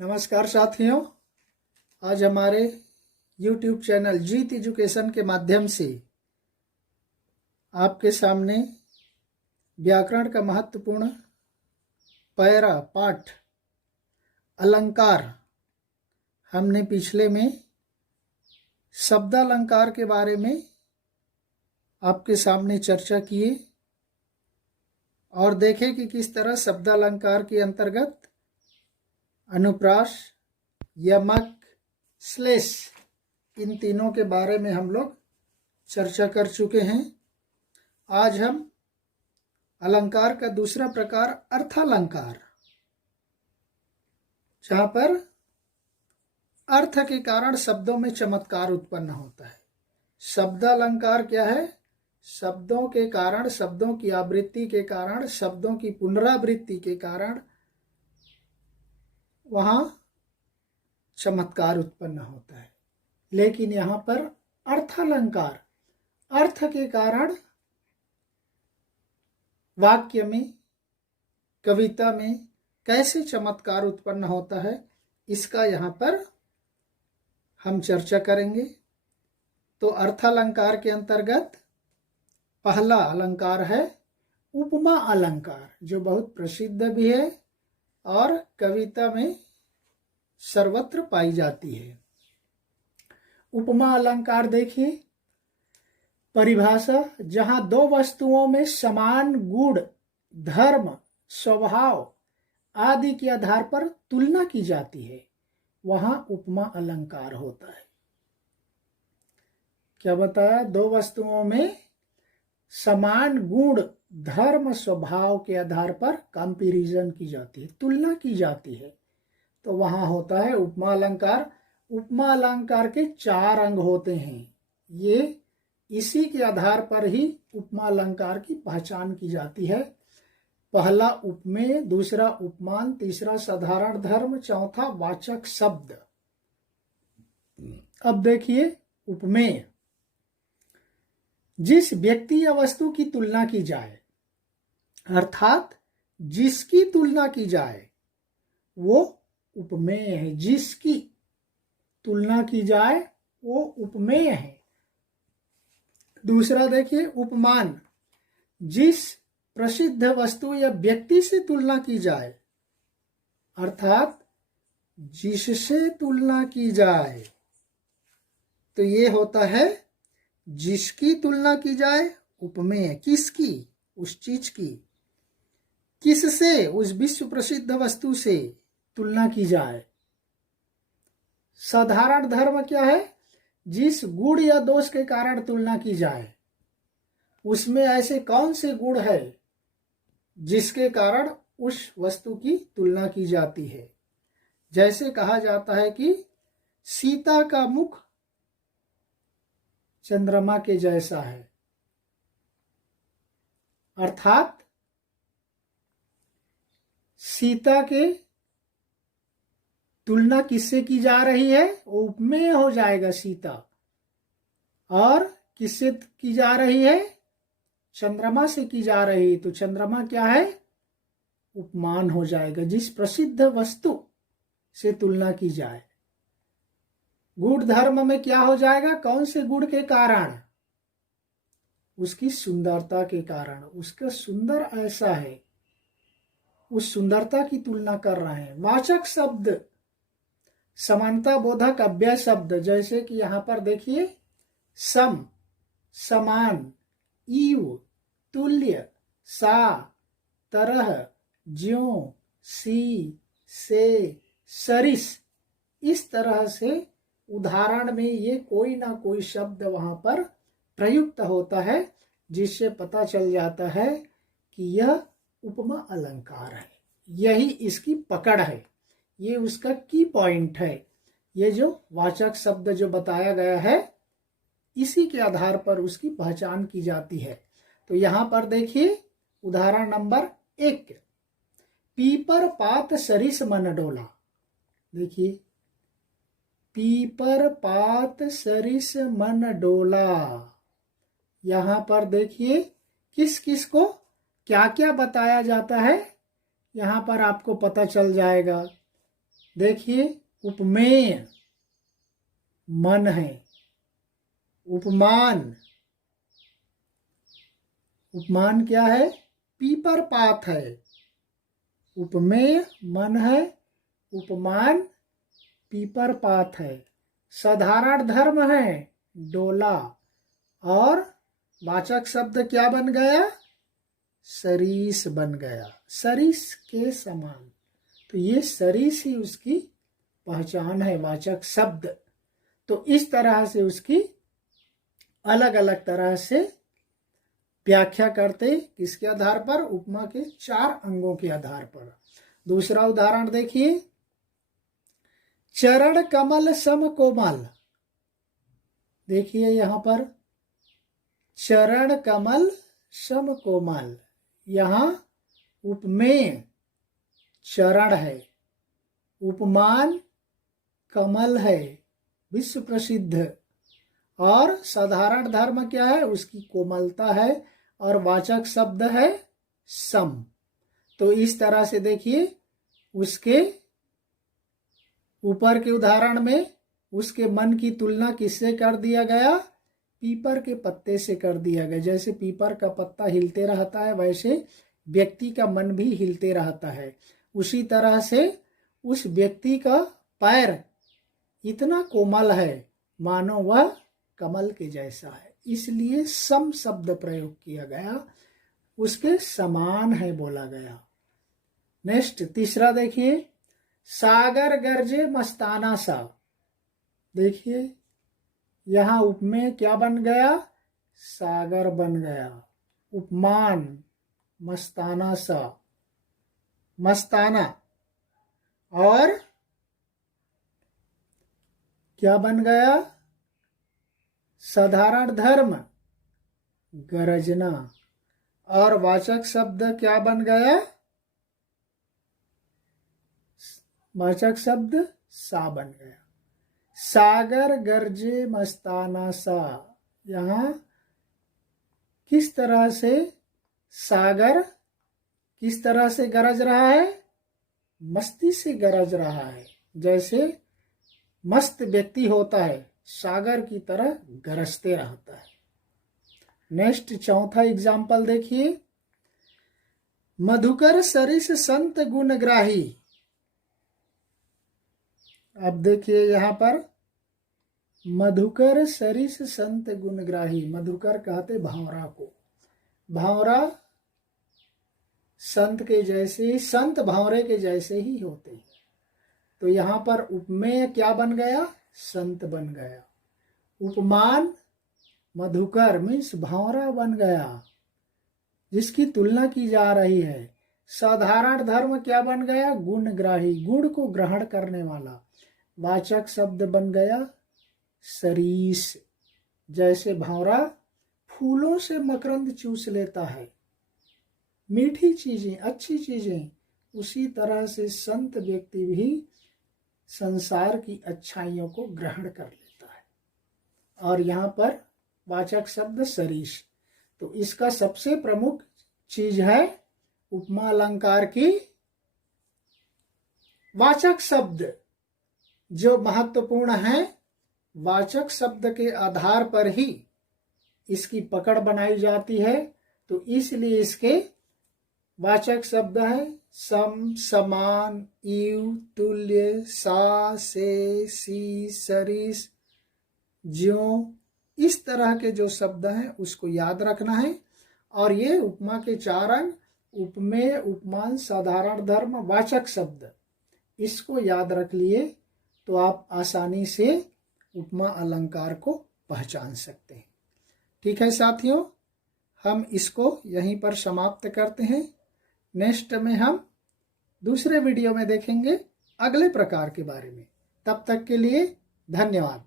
नमस्कार साथियों, आज हमारे YouTube चैनल जीत एजुकेशन के माध्यम से आपके सामने व्याकरण का महत्वपूर्ण पैरा पाठ अलंकार। हमने पिछले में शब्दालंकार के बारे में आपके सामने चर्चा किए और देखे कि किस तरह शब्दालंकार के अंतर्गत अनुप्रास, यमक, श्लेष इन तीनों के बारे में हम लोग चर्चा कर चुके हैं। आज हम अलंकार का दूसरा प्रकार अर्थालंकार, जहाँ पर अर्थ के कारण शब्दों में चमत्कार उत्पन्न होता है। शब्दालंकार क्या है? शब्दों के कारण, शब्दों की आवृत्ति के कारण, शब्दों की पुनरावृत्ति के कारण वहाँ चमत्कार उत्पन्न होता है। लेकिन यहाँ पर अर्थालंकार, अर्थ के कारण वाक्य में, कविता में कैसे चमत्कार उत्पन्न होता है, इसका यहाँ पर हम चर्चा करेंगे। तो अर्थालंकार के अंतर्गत पहला अलंकार है उपमा अलंकार, जो बहुत प्रसिद्ध भी है और कविता में सर्वत्र पाई जाती है। उपमा अलंकार देखिए, परिभाषा, जहां दो वस्तुओं में समान गुण, धर्म, स्वभाव आदि के आधार पर तुलना की जाती है, वहां उपमा अलंकार होता है। क्या बताया? दो वस्तुओं में समान गुण, धर्म, स्वभाव के आधार पर कंपैरिजन की जाती है, तुलना की जाती है, तो वहां होता है उपमा अलंकार। उपमा अलंकार के 4 अंग होते हैं। ये इसी के आधार पर ही उपमा अलंकार की पहचान की जाती है। पहला उपमेय, दूसरा उपमान, तीसरा साधारण धर्म, चौथा वाचक शब्द। अब देखिए उपमेय, जिस व्यक्ति या वस्तु की तुलना की जाए, अर्थात जिसकी तुलना की जाए, वो उपमेय है। जिसकी तुलना की जाए वो उपमेय है। दूसरा देखिए उपमान, जिस प्रसिद्ध वस्तु या व्यक्ति से तुलना की जाए, अर्थात जिससे तुलना की जाए, तो ये होता है जिसकी तुलना की जाए उपमेय। किसकी? उस चीज की। किससे? उस विश्व प्रसिद्ध वस्तु से तुलना की जाए। साधारण धर्म क्या है? जिस गुण या दोष के कारण तुलना की जाए, उसमें ऐसे कौन से गुण है जिसके कारण उस वस्तु की तुलना की जाती है। जैसे कहा जाता है कि सीता का मुख चंद्रमा के जैसा है, अर्थात सीता के तुलना किससे की जा रही है? वो उपमेय हो जाएगा सीता। और किससे की जा रही है? चंद्रमा से की जा रही है, तो चंद्रमा क्या है? उपमान हो जाएगा। जिस प्रसिद्ध वस्तु से तुलना की जाए। गुण धर्म में क्या हो जाएगा? कौन से गुण के कारण? उसकी सुंदरता के कारण। उसका सुंदर ऐसा है, उस सुंदरता की तुलना कर रहे हैं। वाचक शब्द, समानता बोधक अव्यय शब्द, जैसे कि यहां पर देखिए सम, समान, इव, तुल्य, सा, तरह, ज्यों, सी, से, सरिस। इस तरह से उदाहरण में ये कोई ना कोई शब्द वहां पर प्रयुक्त होता है, जिससे पता चल जाता है कि यह उपमा अलंकार है। यही इसकी पकड़ है, ये उसका की पॉइंट है। ये जो वाचक शब्द जो बताया गया है, इसी के आधार पर उसकी पहचान की जाती है। तो यहां पर देखिए उदाहरण नंबर 1, पीपर पात सरिस मन डोला। देखिए, पीपर पात सरिस मन डोला। यहां पर देखिए किस किस को क्या क्या बताया जाता है, यहाँ पर आपको पता चल जाएगा। देखिए उपमेय मन है, उपमान, उपमान क्या है? पीपर पात है। उपमेय मन है, उपमान पीपर पात है। साधारण धर्म है डोला, और वाचक शब्द क्या बन गया? सरीस बन गया, सरीस के समान। तो ये सरीस ही उसकी पहचान है, वाचक शब्द। तो इस तरह से उसकी अलग अलग तरह से व्याख्या करते, किसके आधार पर? उपमा के 4 अंगों के आधार पर। दूसरा उदाहरण देखिए, चरण कमल सम कोमल। देखिए यहां पर चरण कमल सम कोमल, यहां उपमेय चरण है, उपमान कमल है विश्व प्रसिद्ध, और साधारण धर्म क्या है? उसकी कोमलता है, और वाचक शब्द है सम। तो इस तरह से देखिए उसके ऊपर के उदाहरण में उसके मन की तुलना किससे कर दिया गया? पीपर के पत्ते से कर दिया गया। जैसे पीपर का पत्ता हिलते रहता है, वैसे व्यक्ति का मन भी हिलते रहता है। उसी तरह से उस व्यक्ति का पैर इतना कोमल है मानो वह कमल के जैसा है, इसलिए सम शब्द प्रयोग किया गया, उसके समान है बोला गया। नेक्स्ट तीसरा देखिए, सागर गरजे मस्ताना सा। देखिए यहां उपमेय क्या बन गया? सागर बन गया। उपमान मस्ताना सा, मस्ताना, और क्या बन गया? साधारण धर्म गरजना, और वाचक शब्द क्या बन गया? वाचक शब्द सा बन गया। सागर गरजे मस्ताना सा, यहां किस तरह से सागर किस तरह से गरज रहा है? मस्ती से गरज रहा है। जैसे मस्त व्यक्ति होता है, सागर की तरह गरजते रहता है। नेक्स्ट चौथा एग्जाम्पल देखिए, मधुकर सरिस संत गुणग्राही। अब देखिए यहां पर मधुकर सरिस संत गुणग्राही, मधुकर कहते भावरा को, भावरा संत के जैसे, संत भावरे के जैसे ही होते हैं। तो यहां पर उपमेय क्या बन गया? संत बन गया। उपमान मधुकर मीन्स भावरा बन गया, जिसकी तुलना की जा रही है। साधारण धर्म क्या बन गया? गुणग्राही, गुण को ग्रहण करने वाला। वाचक शब्द बन गया सरीस, जैसे भावरा फूलों से मकरंद चूस लेता है, मीठी चीजें, अच्छी चीजें, उसी तरह से संत व्यक्ति भी संसार की अच्छाइयों को ग्रहण कर लेता है। और यहाँ पर वाचक शब्द सरीस। तो इसका सबसे प्रमुख चीज है उपमा अलंकार की वाचक शब्द, जो महत्वपूर्ण है। वाचक शब्द के आधार पर ही इसकी पकड़ बनाई जाती है। तो इसलिए इसके वाचक शब्द है सम, समान, इव, तुल्य, सा, से, सी, सरिस, ज्यों, इस तरह के जो शब्द हैं उसको याद रखना है। और ये उपमा के 4 अंग, उपमेय, उपमान, साधारण धर्म, वाचक शब्द, इसको याद रख लिए तो आप आसानी से उपमा अलंकार को पहचान सकते हैं। ठीक है साथियों, हम इसको यहीं पर समाप्त करते हैं। नेक्स्ट में हम दूसरे वीडियो में देखेंगे अगले प्रकार के बारे में। तब तक के लिए धन्यवाद।